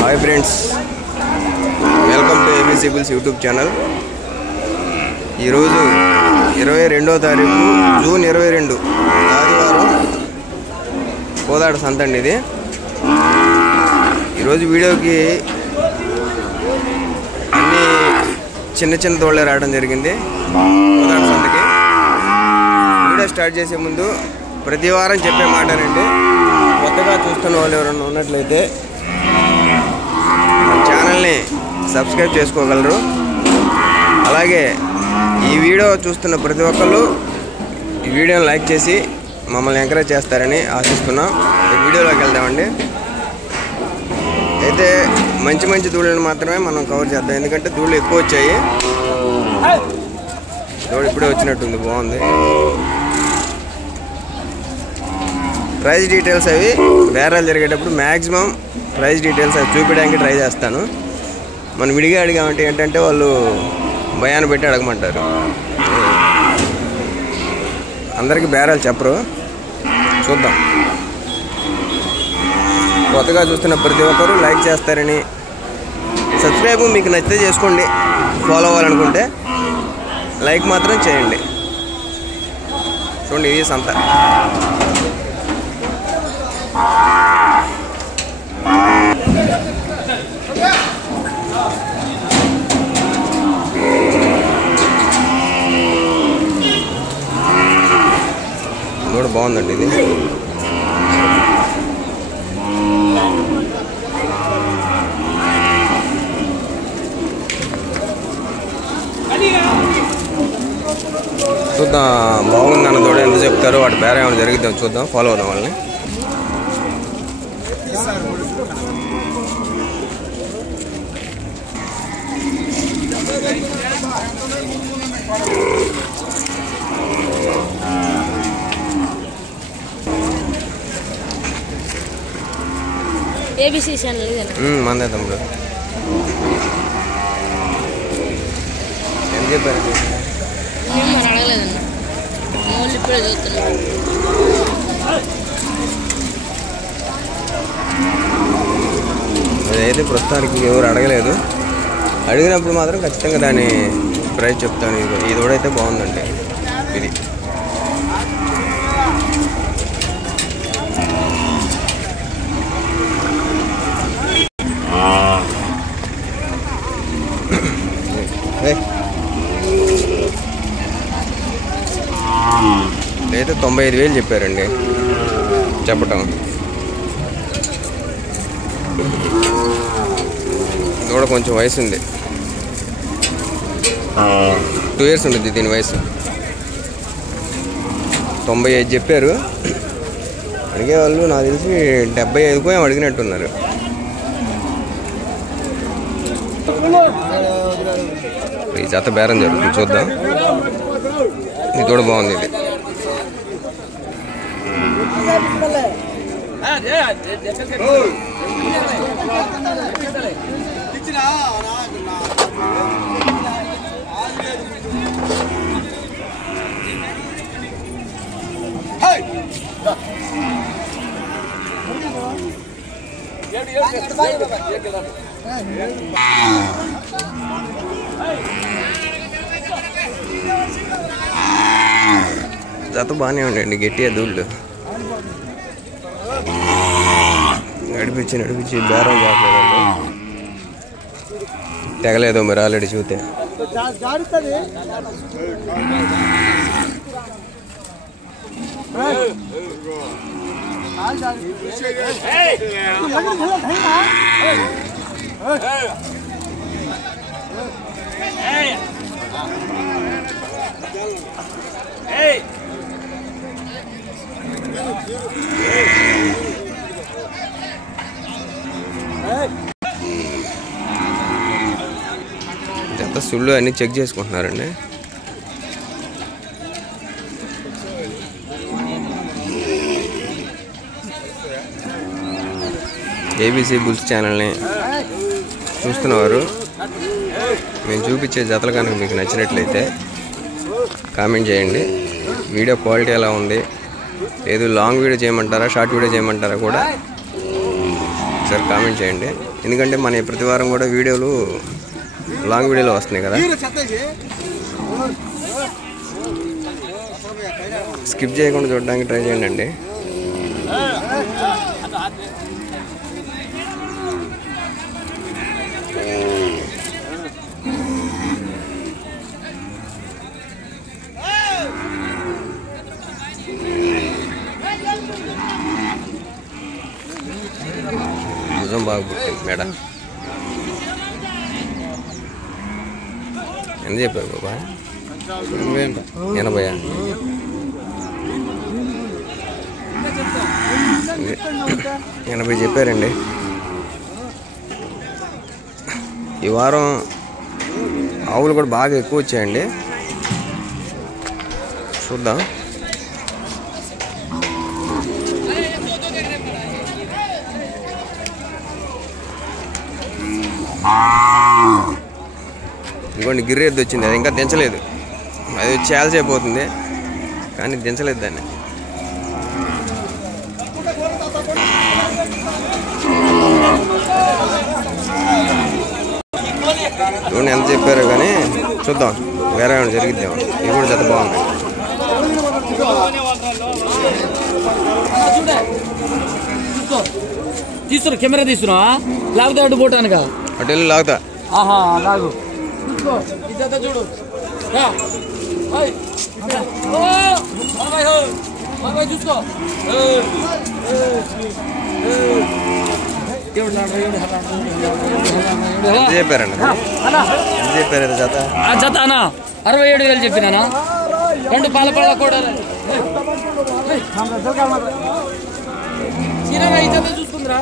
Hi friends, welcome to ABC bulls YouTube channel. ఈరోజు 22వ తారీఖు జూన్ 22 ఆదివారం కోదాడ సంత అండి ఇది। ఈరోజు వీడియోకి అన్ని చిన్న దోళ్ళే రావడం జరిగింది కోదాడ సంతకి। వీడియో స్టార్ట్ చేసే ముందు ప్రతి వారం చెప్పే మాటనండి, కొత్తగా చూస్తున్న వాళ్ళు ఎవరైనా ఉన్నట్లయితే ఛానల్ని సబ్స్క్రైబ్ చేసుకోగలరు। అలాగే ఈ వీడియో చూస్తున్న ప్రతి ఒక్కళ్ళు ఈ వీడియోని లైక్ చేసి మమ్మల్ని ఎంకరేజ్ చేస్తారని ఆశిస్తున్నాం। ఈ వీడియోలోకి వెళ్దామండి। అయితే మంచి దూళ్ళని మాత్రమే మనం కవర్ చేద్దాం, ఎందుకంటే దూళ్ళు ఎక్కువ వచ్చాయి। దూడ ఇప్పుడే వచ్చినట్టుంది, బాగుంది। ప్రైస్ డీటెయిల్స్ అవి బేరాలు జరిగేటప్పుడు మ్యాక్సిమం ప్రైస్ డీటెయిల్స్ అవి చూపించడానికి ట్రై చేస్తాను। మనం విడిగా అడిగామంటే ఏంటంటే వాళ్ళు భయాన్ని పెట్టి అడగమంటారు, అందరికీ బేరాలు చెప్పరు। చూద్దాం, కొత్తగా చూస్తున్న ప్రతి ఒక్కరు లైక్ చేస్తారని, సబ్స్క్రైబ్ మీకు నచ్చితే చేసుకోండి, ఫాలో అవ్వాలనుకుంటే లైక్ మాత్రం చేయండి। చూడండి, ఇది సంత। కూడా బాగుందండి ఇది। చూద్దాం, బాగుంది అన్న దూడ ఎంత చెప్తారో, వాటి బేరం ఏమైనా జరిగిద్దాం చూద్దాం, ఫాలో అవుదాం వాళ్ళని। ఏబీసీ ఛానల్ ఇదేనా? మందే తమ్ముడు, ఏం చెప్పారు? నేను మరి అడగలేదన్న, మళ్ళీ ఇప్పుడే చదువుతున్నా। అదైతే ప్రస్తుతానికి ఎవరు అడగలేదు, అడిగినప్పుడు మాత్రం ఖచ్చితంగా దాని ప్రైస్ చెప్తాను। ఇది కూడా బాగుందండి ఇది। అయితే 95,000 చెప్పారండి చెప్పటం। ఇది కూడా కొంచెం వయసు ఉంది, 2 years ఉంటుంది దీని వయసు। 95 చెప్పారు, అడిగేవాళ్ళు నాకు తెలిసి 75కు ఏమో అడిగినట్టున్నారు। ఈ జత బేరం జరుగుతుంది, చూద్దాం। ఇది కూడా బాగుంది ఇది। జత బాగానే ఉండండి, గట్టిగా దూళ్ళు నడిపించి బేరం కావట్లేదండి, తెగలేదు మరి ఆల్రెడీ చూస్తే। జత సుళ్ళు అన్నీ చెక్ చేసుకుంటున్నారండి। ఏబీసీ బుల్స్ ఛానల్ని చూస్తున్నవారు మేము చూపించే జతలు కనుక మీకు నచ్చినట్లయితే కామెంట్ చేయండి। వీడియో క్వాలిటీ ఎలా ఉంది, లేదు లాంగ్ వీడియో చేయమంటారా, షార్ట్ వీడియో చేయమంటారా కూడా ఒకసారి కామెంట్ చేయండి. ఎందుకంటే మన ప్రతి వారం కూడా వీడియోలు లాంగ్ వీడియోలో వస్తున్నాయి కదా, స్కిప్ చేయకుండా చూడడానికి ట్రై చేయండి అండి. భుజం బాగా పుట్టింది మేడ. ఎంత చెప్పారు బాబా? 80. 80 చెప్పారండి. ఈ వారం ఆవులు కూడా బాగా ఎక్కువ వచ్చాయండి. చూద్దాం. ఇంకోండి గిర్రె ఎద్దు వచ్చింది, అది ఇంకా దించలేదు. అది చాలాసేపు అవుతుంది కానీ దించలేదు దాన్ని. చూడండి ఎంత చెప్పారో కానీ చూద్దాం, వేరే ఏమైనా జరిగిద్దాం. ఇది కూడా జత బాగుంది. తీసుకురా, కెమెరా తీసుకురా, లాగుతా అటు పోటానుగా, అటు వెళ్ళి లాగుతా. లాగు చూడు. చూసుకో. ఎంత చెప్పారండి? ఎంత చెప్పారు జత? జత అన్నా 67,000 చెప్పినా. 2 పాల పళ్ళ కూడా చూసుకుందిరా.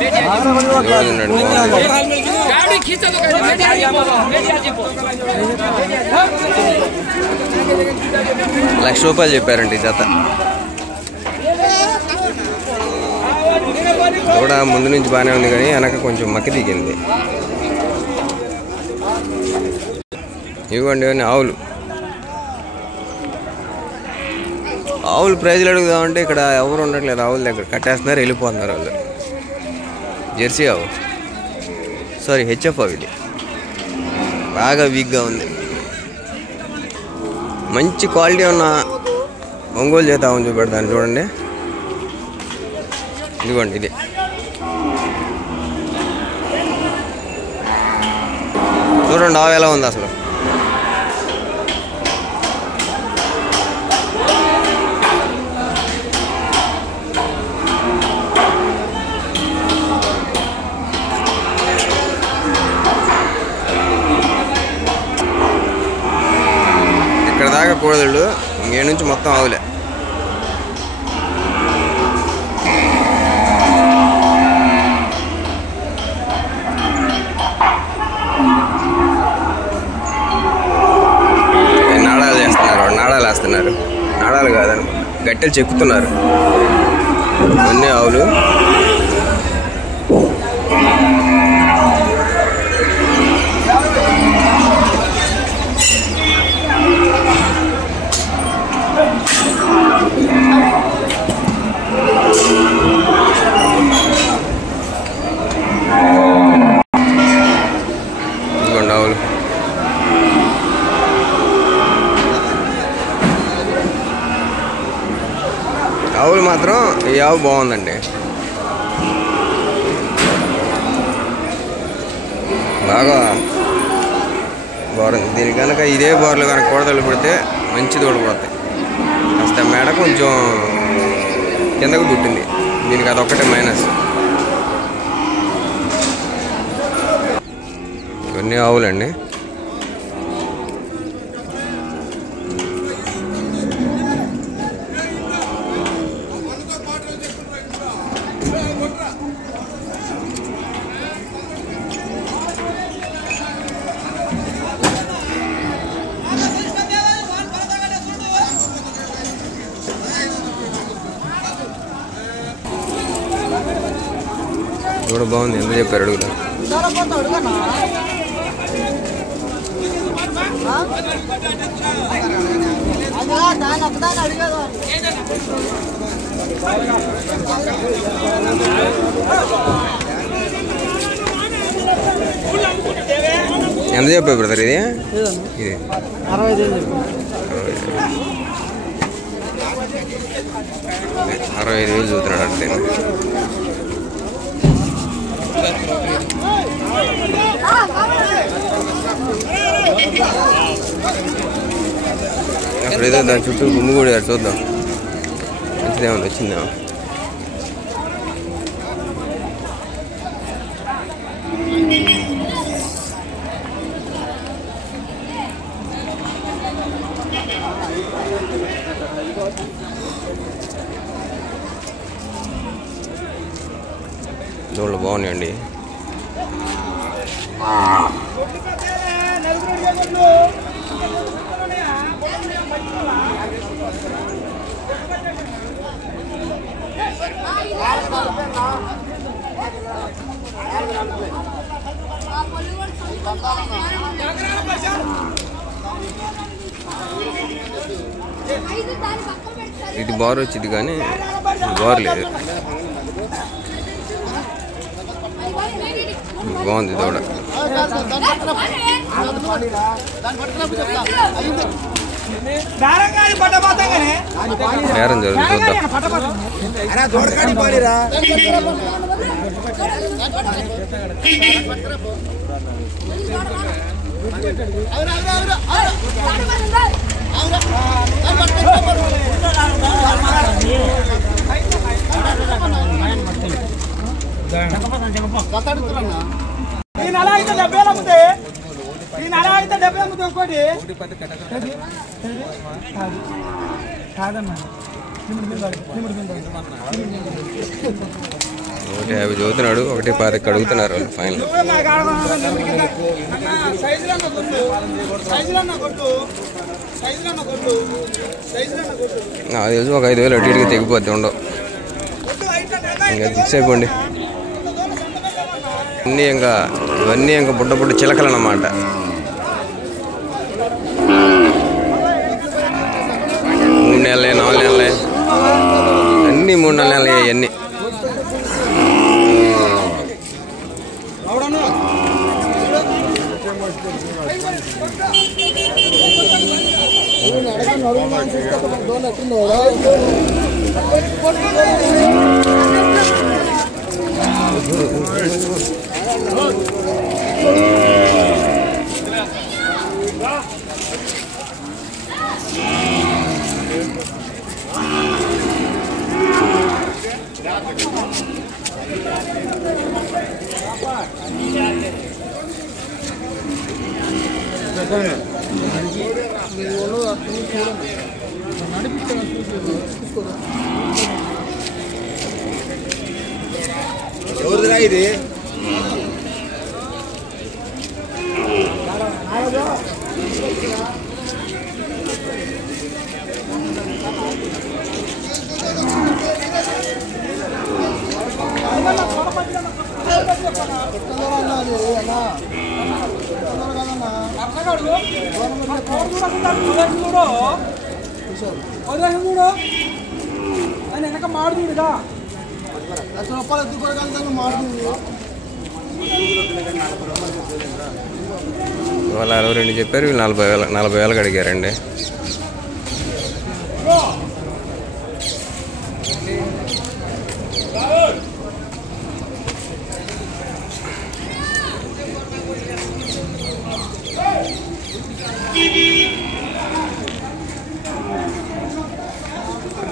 ₹1,00,000 చెప్పారండి జత. కూడా ముందు నుంచి బాగానే ఉంది కానీ వెనక కొంచెం మక్కి దిగింది. ఇవ్వండి ఆవులు. ఆవులు ప్రైజ్లు అడుగుదామంటే ఇక్కడ ఎవరు ఉండట్లేదు. ఆవుల దగ్గర కట్టేస్తున్నారు, వెళ్ళిపోతున్నారు వాళ్ళు. జెర్సీ ఆవు, సారీ హెచ్ఎఫ్ ఆవు. ఇది బాగా వీక్గా ఉంది. మంచి క్వాలిటీ ఉన్న ఒంగోలు చేత ఆవును చూపెడతాను చూడండి. ఇదిగోండి ఇది. చూడండి ఆవు ఎలా ఉంది అసలు. ఇక్కడ దాకా కూడదళ్ళు, ఇంకే నుంచి మొత్తం ఆవులే. వేస్తున్నారు, నాడాలు కాదని గట్టెలు చెక్కుతున్నారు. అన్నీ ఆవులు. ఇదిగోండి ఆవులు. ఆవులు మాత్రం ఈ ఆవు బాగుందండి, బాగా బాగుంది. దీనికి కనుక ఇదే బోర్లు కనుక కూడదలు పెడితే మంచి దూడలు పడతాయి. కాస్త మెడ కొంచెం కిందకు పుట్టింది, దీనికి అదొక్కటే మైనస్. ఇవన్నీ ఆవులండి. కూడా బాగుంది. ఎంత చెప్పారు అడుగుతా? ఎంత చెప్పావు బ్రదర్ ఇది? ఇది 65,000 చూస్తున్నాడు అంటే. అప్పుడు ఏదో దాని చుట్టూ గుమ్మి కూడా చూద్దాం, మంచిదేమన్నా వచ్చిందేమో. దోళ్ళు బాగున్నాయండి. ఇది బార్ వచ్చింది కానీ బార్ లేదు. బాగుంది దూడ. బేరం జరుగుతుంది ఒకటి 50 చదువుతున్నాడు, 1.10 అడుగుతున్నారు వాళ్ళు ఫైనల్. అది తెలుసు ఒక 5,000 అటు ఇటుకి తెగిపోద్ది ఉండవు. ఇంకా ఫిక్స్ అయిపోండి. ఇవన్నీ ఇంకా బుడ్డ బుడ్డ చిలకలు అన్నమాట. 3 నెలలే 4 నెలలే అన్నీ 3-4 నెలలే ఇవన్నీ. ఎవరిదిరా ఇది? వెనక మాడుదా రూపాయలు ఎత్తుకోగలుగుతాను మాడుతుంది. వాళ్ళు 62 చెప్పారు, వీళ్ళు 40,000 అడిగారండి.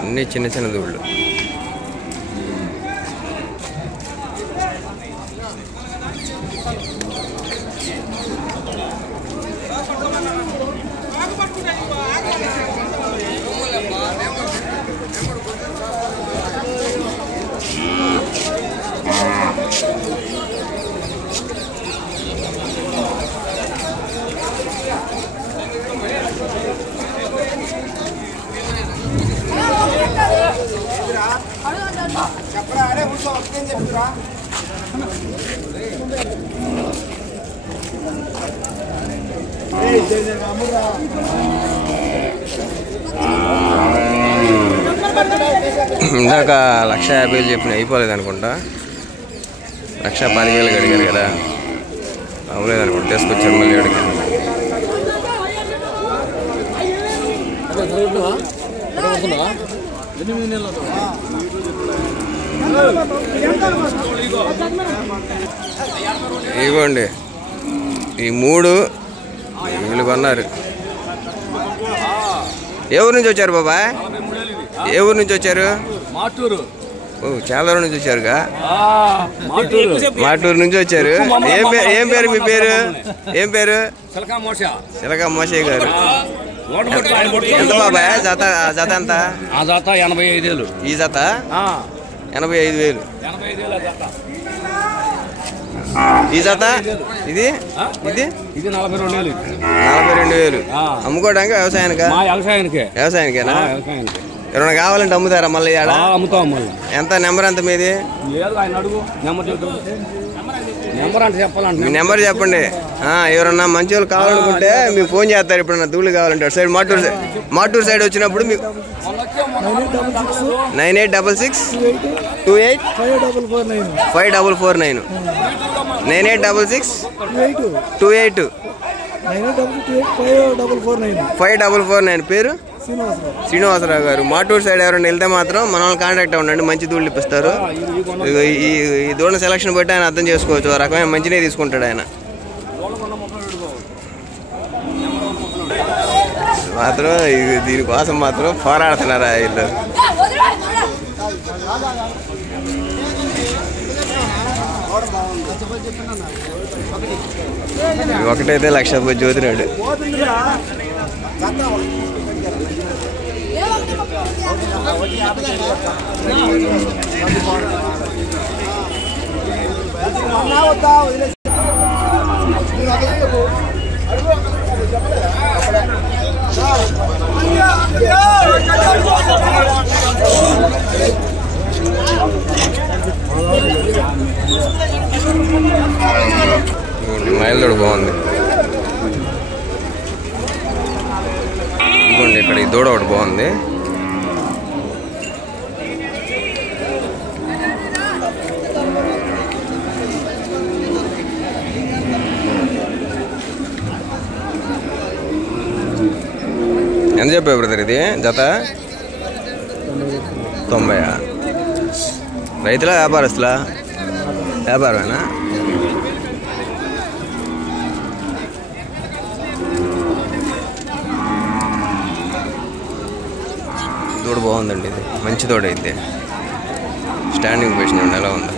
అన్నీ చిన్న చిన్న దూళ్ళు. చెప్పరా అడే కూర్చో వస్తుందని చెప్తురా. అమ్మురా ఇందాక 1,50,000 చెప్పిన అయిపోలేదు అనుకుంటా. 1,10,000 అడిగారు కదా, అవ్వలేదు అనుకుంటా. తీసుకొచ్చారు మళ్ళీ అడిగారు. ఇదిగోండి ఈ 3 వీళ్ళు కొన్నారు. ఏ ఊరు నుంచి వచ్చారు బాబాయ్? ఏ ఊరు నుంచి వచ్చారు? చాలా దూరం నుంచి వచ్చారుగా. మాటూరు నుంచి వచ్చారు. ఏం పేరు మీ పేరు? ఏం పేరు? చిలకా మోషయ్య గారు. ఎంత బాబాయ్ జత? జత ఎంత? ఆ జత 85,000. ఈ జత 85,000. ఈ జత ఇది ఇది ఇది 42,000. 42,000. అమ్ముకోవడానికి వ్యవసాయానికే. వ్యవసాయానికేనా? ఎవరైనా కావాలంటే అమ్ముతారా మళ్ళీ? అమ్ముతాం మళ్ళీ. ఎంత నెంబర్ ఎంత మీది? లేదు ఆయన అడుగు. నెంబర్ అంటే చెప్పాలంటే మీ నెంబర్ చెప్పండి. ఎవరన్నా మంచి వాళ్ళు కావాలనుకుంటే మీకు ఫోన్ చేస్తారు. ఇప్పుడు నా దూళ్ళు కావాలంటే సైడ్ మాటూరు సైడ్ వచ్చినప్పుడు మీకు 9866 28 5449 9866 28 5449. పేరు శ్రీనివాసరావు గారు. మాటూరు సైడ్ ఎవరైనా వెళ్తే మాత్రం మన వాళ్ళు కాంటాక్ట్ అవ్వండి. మంచి దూళ్ళు ఇప్పిస్తారు. ఈ దూడ సెలక్షన్ బట్టి ఆయన అర్థం చేసుకోవచ్చు. ఆ రకమైన మంచినే తీసుకుంటాడు ఆయన. మాత్రం దీనికోసం మాత్రం పోరాడుతున్నారా వీళ్ళు. ఒకటైతే 1,00,000 జ్యోతినాడు. మైల్దోడు బాగుంది. ఇదిగోండి ఇక్కడ ఈ దూడ ఒకటి బాగుంది. ఎంత చెప్పావు బ్రదర్ ఇది జత? 90. రైతులా వ్యాపారస్తులా? వ్యాపారమేనా? దూడ బాగుందండి. ఇది మంచి దూడ అయితే. స్టాండింగ్ పొజిషన్ అండి ఎలా ఉంది.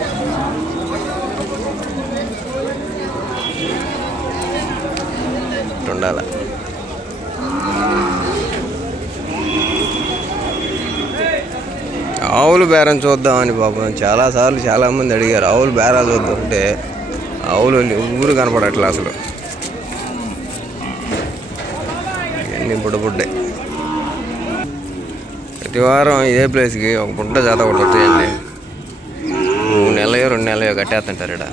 ఉండాల. ఆవులు బేరం చూద్దామని పాపం చాలాసార్లు చాలామంది అడిగారు. ఆవులు బేరాలు చూద్దామంటే ఆవులు ఊరు కనపడట్లే అసలు. ఇవన్నీ బుడ్డే. ప్రతి వారం ఇదే ప్లేస్కి ఒక బుడ్డ జాత ఒకటి వచ్చేయండి. 3 నెలలు 2 నెలలు కట్టేస్తుంటారు ఇక్కడ.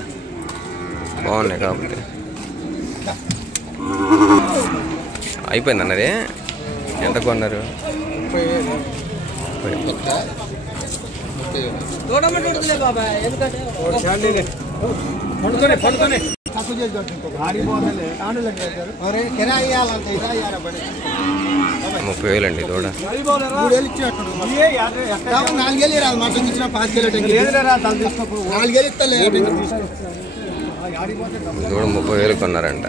బాగున్నాయి కాబట్టి. అయిపోయింది అన్నది. ఎంత కొన్నారు? 30,000 అండి దూడ. దూడ 30,000 కొన్నారంట.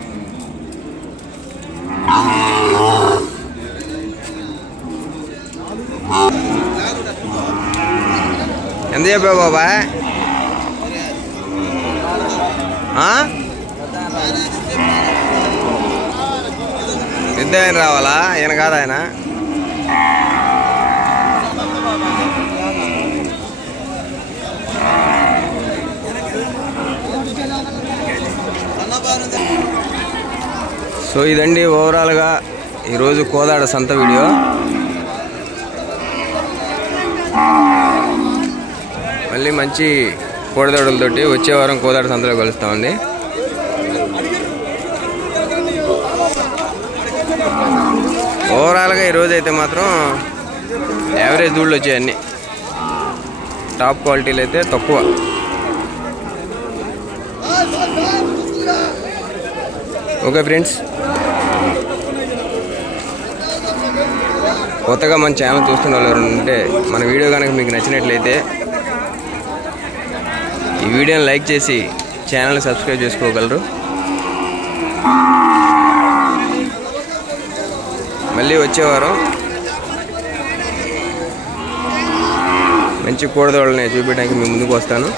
ఎంత చెప్పావు బాబాయ్? పెద్ద ఆయన రావాలా? ఈయన కాదు ఆయన. సో ఇదండి ఓవరాల్గా ఈరోజు కోదాడ సంత వీడియో. మళ్ళీ మంచి కోడిదోడలతోటి వచ్చే వారం కోదాడ సంతలో కలుస్తామండి. ఓవరాల్గా ఈరోజు అయితే మాత్రం యావరేజ్ దూళ్ళు వచ్చాయి అన్నీ. టాప్ క్వాలిటీలు అయితే తక్కువ. ఓకే ఫ్రెండ్స్, కొత్తగా మన ఛానల్ చూస్తున్న వాళ్ళు ఉంటే మన వీడియో కనుక మీకు నచ్చినట్లయితే ఈ వీడియోని లైక్ చేసి ఛానల్ని సబ్స్క్రైబ్ చేసుకోగలరు. మళ్ళీ వచ్చేవారం మంచి కూడదోళ్ళని చూపించడానికి మీ ముందుకు వస్తాను.